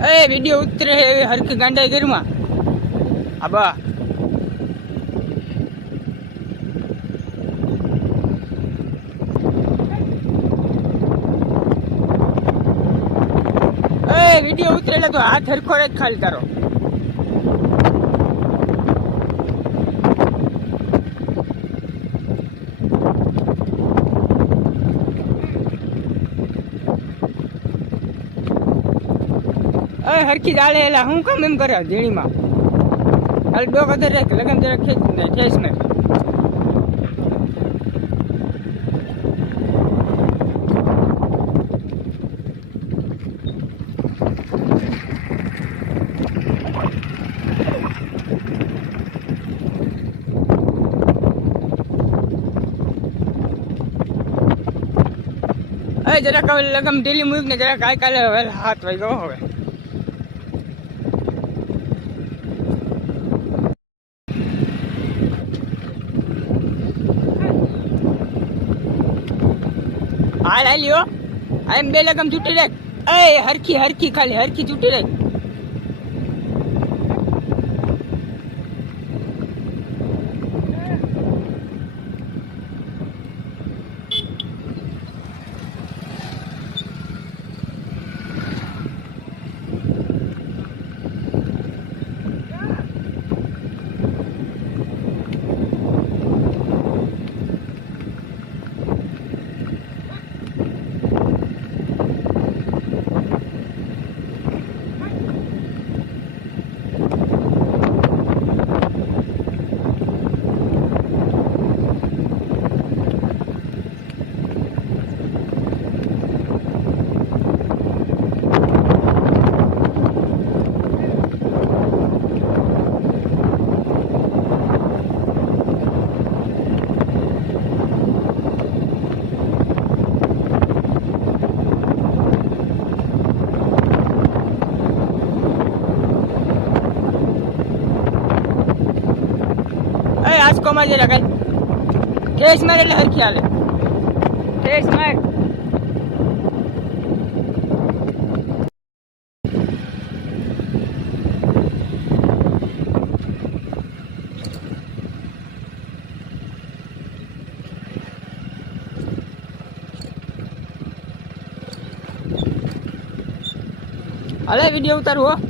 એ વિડીયો ઉતરે એવી હરખી ગાંડાઈ ઘરમાં આબા એ વિડીયો ઉતરેલા તો હાથ હરખો જ ખાલી તારો હરખી ચાલે એલા હું કેમ એમ કરે ઝીણીમાં હાલ ડો કદર રાખ લગન જરા ખેંચ ઠેસ ને જરાક હવે લગમ ઢીલી મૂક ને જરાક કાલે હવે 7 વાગ્યો હવે હાલ હાલ્યો એમ બે લગમ છૂટી રાખ એ હરખી ખાલી હરખી છૂટી રાખ આસકો માં જરા કઈ ઠેસ માર એટલે હરખી હાલે ઠેસ માર હાલે વિડીયો ઉતારવો